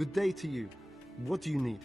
Good day to you. What do you need?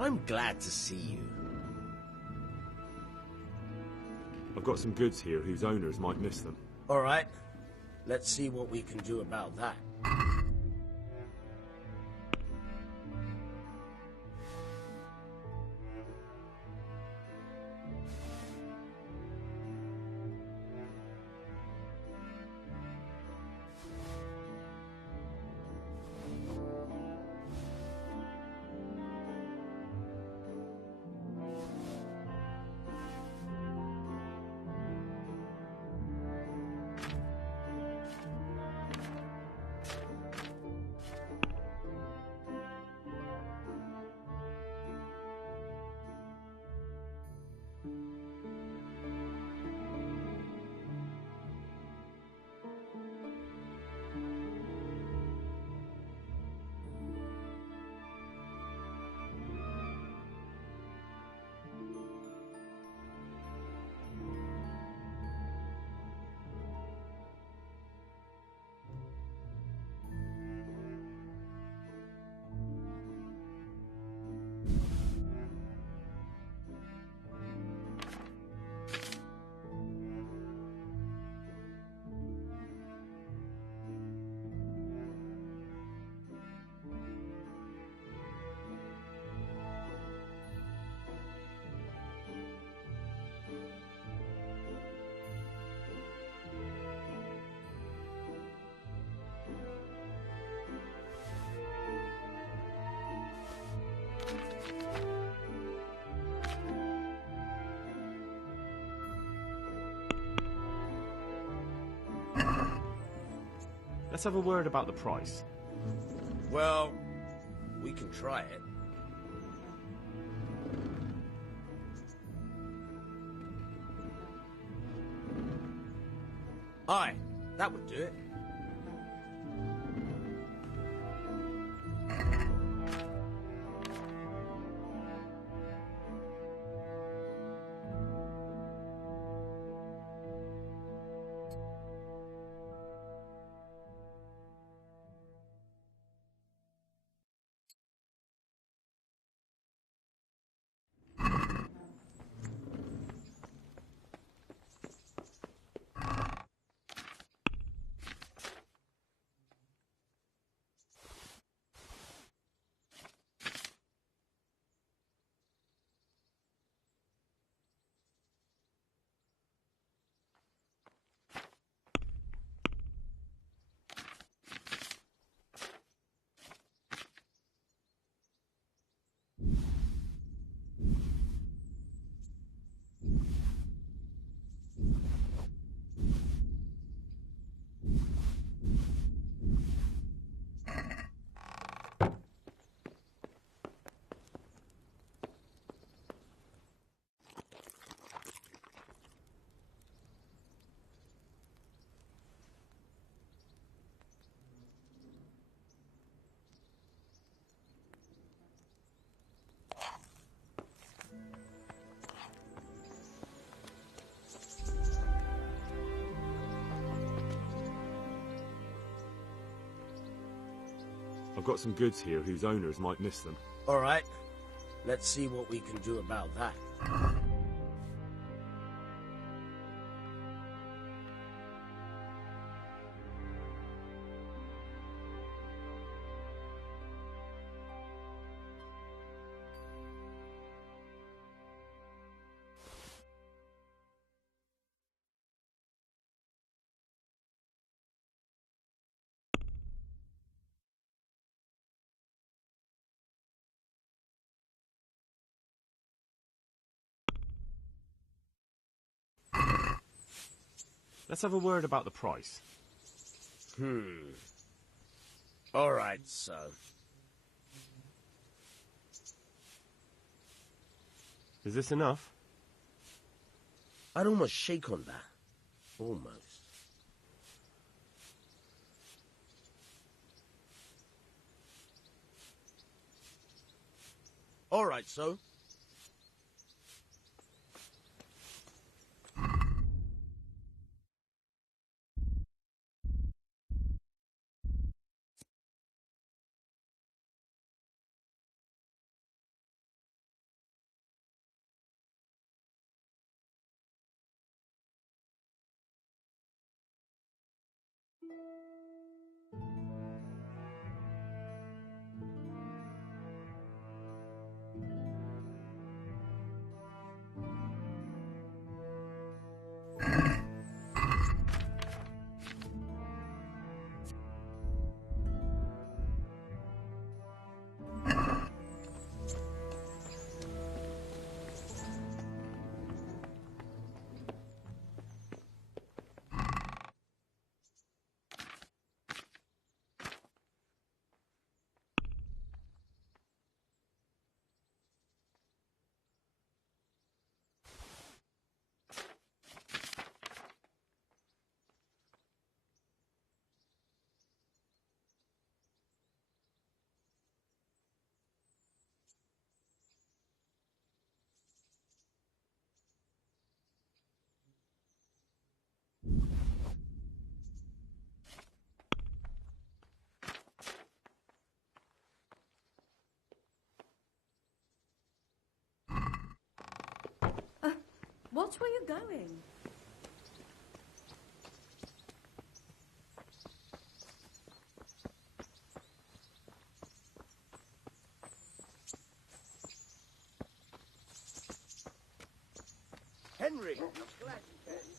I'm glad to see you. I've got some goods here whose owners might miss them. All right. Let's see what we can do about that. Let's have a word about the price. Well, we can try it. Aye, that would do it. I've got some goods here whose owners might miss them. All right. Let's see what we can do about that. Let's have a word about the price. All right, so. Is this enough? I'd almost shake on that. Almost. All right, so. Watch where you're going. Henry! I'm glad you came.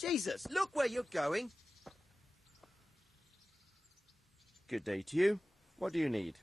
Jesus, look where you're going. Good day to you. What do you need?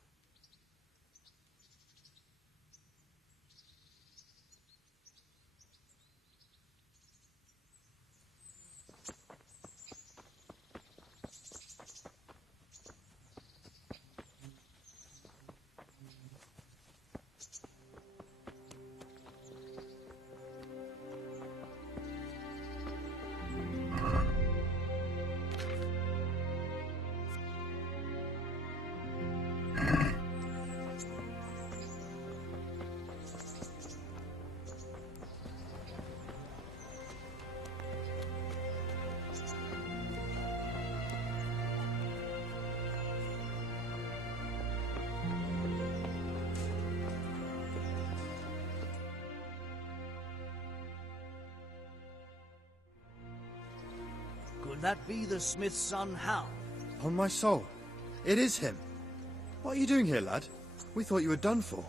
Could that be the smith's son, Hal? On my soul. It is him. What are you doing here, lad? We thought you were done for.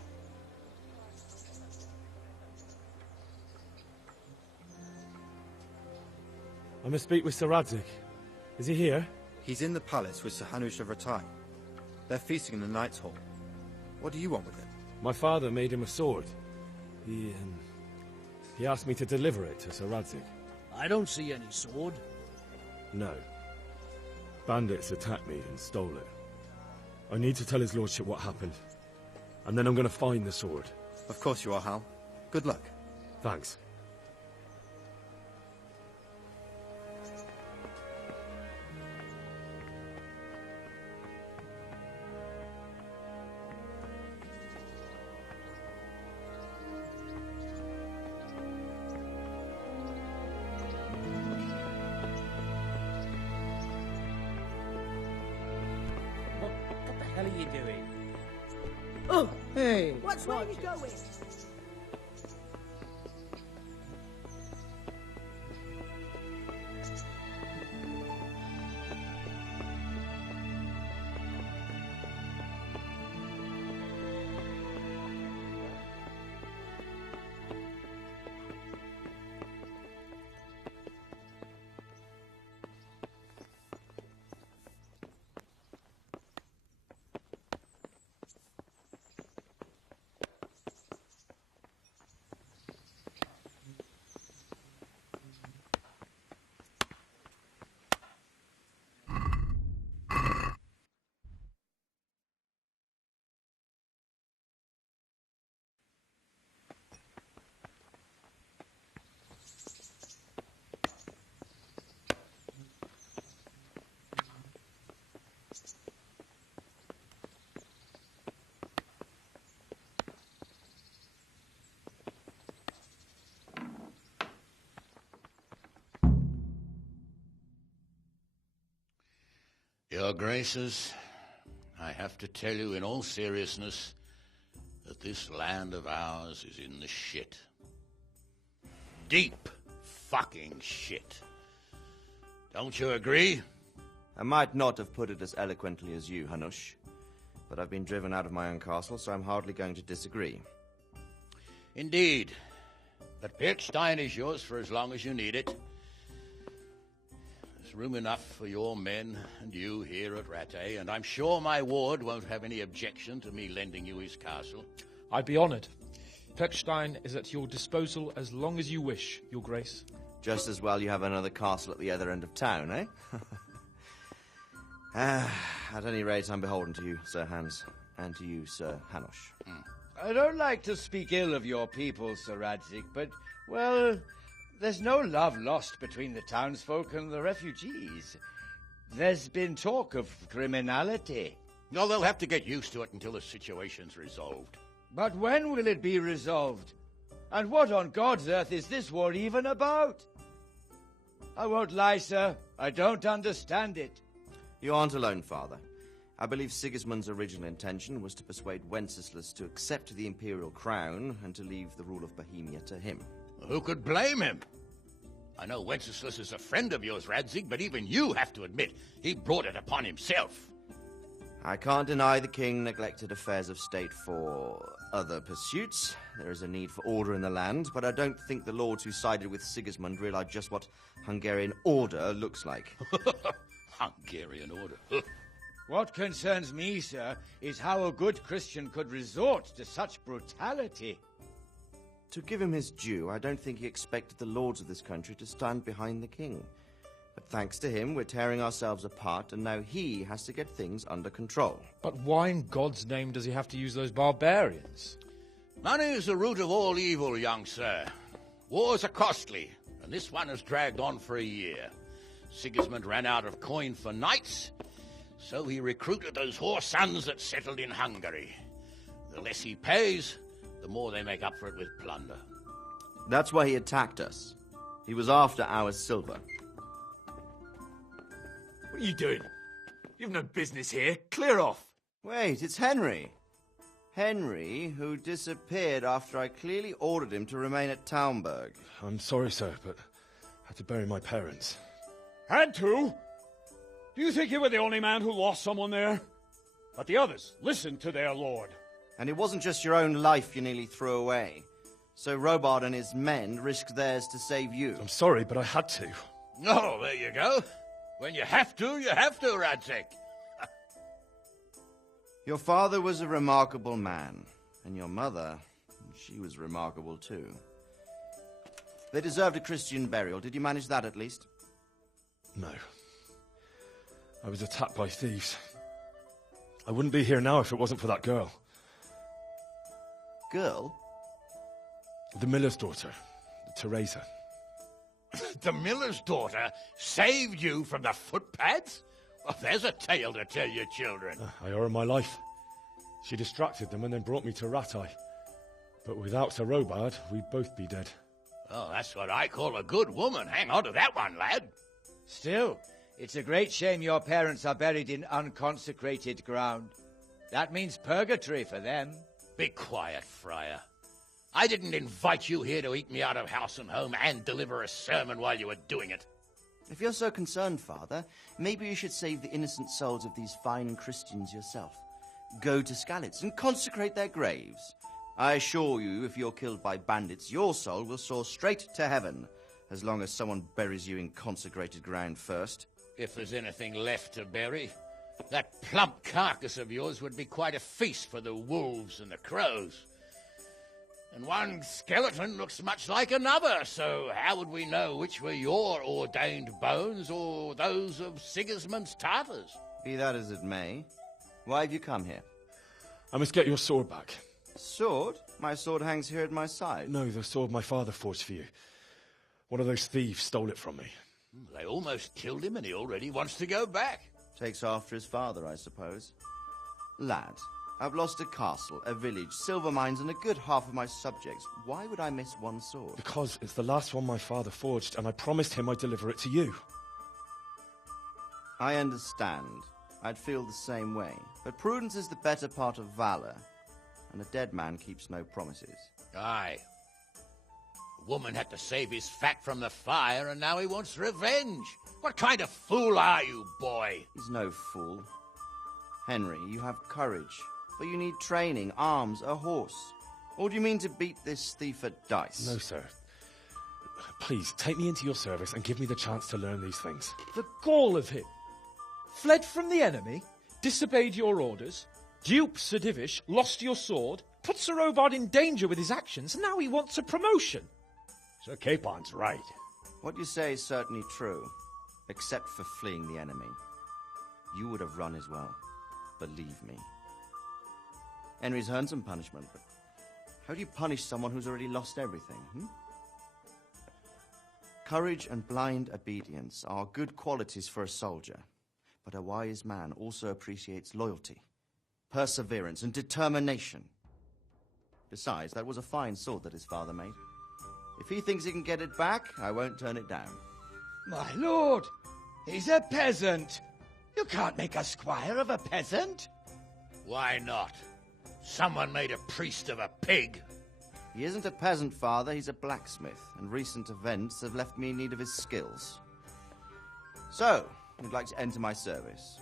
I must speak with Sir Radzig. Is he here? He's in the palace with Sir Hanush of Ratai. They're feasting in the Knight's Hall. What do you want with him? My father made him a sword. He asked me to deliver it to Sir Radzig. I don't see any sword. No. Bandits attacked me and stole it. I need to tell his lordship what happened. And then I'm going to find the sword. Of course you are, Hal. Good luck. Thanks. What the hell are you doing? Oh, hey! Where are you going? Your Graces, I have to tell you in all seriousness that this land of ours is in the shit. Deep fucking shit. Don't you agree? I might not have put it as eloquently as you, Hanush, but I've been driven out of my own castle, so I'm hardly going to disagree. Indeed. But Pirkstein is yours for as long as you need it. There's room enough for your men and you here at Rattay, and I'm sure my ward won't have any objection to me lending you his castle. I'd be honoured. Pirkstein is at your disposal as long as you wish, Your Grace. Just as well you have another castle at the other end of town, eh? At any rate, I'm beholden to you, Sir Hans, and to you, Sir Hanush. I don't like to speak ill of your people, Sir Radzig, but, well, there's no love lost between the townsfolk and the refugees. There's been talk of criminality. No, they'll have to get used to it until the situation's resolved. But when will it be resolved? And what on God's earth is this war even about? I won't lie, sir. I don't understand it. You aren't alone, Father. I believe Sigismund's original intention was to persuade Wenceslas to accept the imperial crown and to leave the rule of Bohemia to him. Who could blame him? I know Wenceslas is a friend of yours, Radzig, but even you have to admit he brought it upon himself. I can't deny the king neglected affairs of state for other pursuits. There is a need for order in the land, but I don't think the lords who sided with Sigismund realized just what Hungarian order looks like. Hungarian order. What concerns me, sir, is how a good Christian could resort to such brutality. To give him his due, I don't think he expected the lords of this country to stand behind the king. But thanks to him, we're tearing ourselves apart, and now he has to get things under control. But why in God's name does he have to use those barbarians? Money is the root of all evil, young sir. Wars are costly, and this one has dragged on for a year. Sigismund ran out of coin for knights, so he recruited those whore sons that settled in Hungary. The less he pays, the more they make up for it with plunder. That's why he attacked us. He was after our silver. What are you doing? You've no business here. Clear off. Wait, it's Henry. Henry, who disappeared after I clearly ordered him to remain at Taunberg. I'm sorry, sir, but I had to bury my parents. Had to? Do you think you were the only man who lost someone there? But the others listened to their lord. And it wasn't just your own life you nearly threw away. So Robard and his men risked theirs to save you. I'm sorry, but I had to. Oh, there you go. When you have to, Radzig. Your father was a remarkable man, and your mother, she was remarkable too. They deserved a Christian burial. Did you manage that at least? No. I was attacked by thieves. I wouldn't be here now if it wasn't for that girl. Girl? The miller's daughter, Teresa. The miller's daughter saved you from the footpads? Well, there's a tale to tell your children. I owe her my life. She distracted them and then brought me to Rattay. But without Sir Robard, we'd both be dead. Oh, that's what I call a good woman. Hang on to that one, lad. Still, it's a great shame your parents are buried in unconsecrated ground. That means purgatory for them. Be quiet, Friar. I didn't invite you here to eat me out of house and home and deliver a sermon while you were doing it. If you're so concerned, Father, maybe you should save the innocent souls of these fine Christians yourself. Go to Skalitz and consecrate their graves. I assure you, if you're killed by bandits, your soul will soar straight to heaven, as long as someone buries you in consecrated ground first. If there's anything left to bury, that plump carcass of yours would be quite a feast for the wolves and the crows. And one skeleton looks much like another, so how would we know which were your ordained bones or those of Sigismund's Tartars? Be that as it may, why have you come here? I must get your sword back. Sword? My sword hangs here at my side. No, the sword my father forged for you. One of those thieves stole it from me. They almost killed him and he already wants to go back. Takes after his father, I suppose. Lad, I've lost a castle, a village, silver mines, and a good half of my subjects. Why would I miss one sword? Because it's the last one my father forged, and I promised him I'd deliver it to you. I understand. I'd feel the same way. But prudence is the better part of valor, and a dead man keeps no promises. Aye. The woman had to save his fat from the fire, and now he wants revenge. What kind of fool are you, boy? He's no fool. Henry, you have courage, but you need training, arms, a horse. Or do you mean to beat this thief at dice? No, sir. Please, take me into your service and give me the chance to learn these things. The gall of him. Fled from the enemy, disobeyed your orders, duped Sir Divish, lost your sword, put Sir Robard in danger with his actions, and now he wants a promotion. Sir Capon's right. What you say is certainly true, except for fleeing the enemy. You would have run as well, believe me. Henry's earned some punishment, but how do you punish someone who's already lost everything, Courage and blind obedience are good qualities for a soldier, but a wise man also appreciates loyalty, perseverance, and determination. Besides, that was a fine sword that his father made. If he thinks he can get it back, I won't turn it down. My lord, he's a peasant. You can't make a squire of a peasant. Why not? Someone made a priest of a pig. He isn't a peasant, Father, he's a blacksmith, and recent events have left me in need of his skills. So, you'd like to enter my service?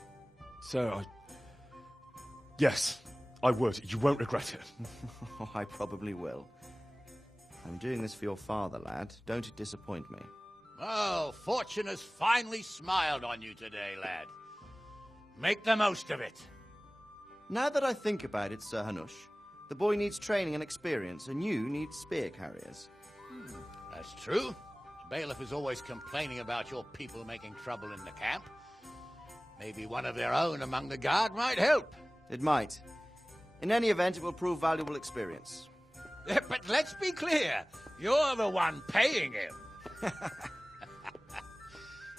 Sir, Yes, I would. You won't regret it. Oh, I probably will. I'm doing this for your father, lad. Don't it disappoint me. Oh, fortune has finally smiled on you today, lad. Make the most of it. Now that I think about it, Sir Hanush, the boy needs training and experience, and you need spear carriers. That's true. The bailiff is always complaining about your people making trouble in the camp. Maybe one of their own among the guard might help. It might. In any event, it will prove valuable experience. But let's be clear. You're the one paying him.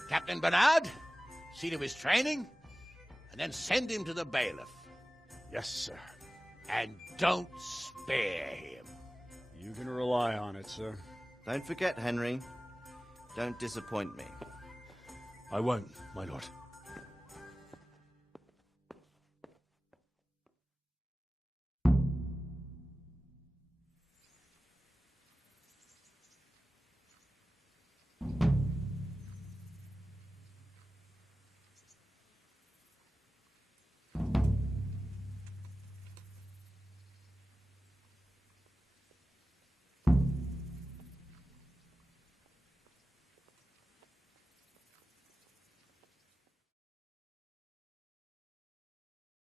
Captain Bernard, see to his training, and then send him to the bailiff. Yes, sir. And don't spare him. You can rely on it, sir. Don't forget, Henry. Don't disappoint me. I won't, my lord.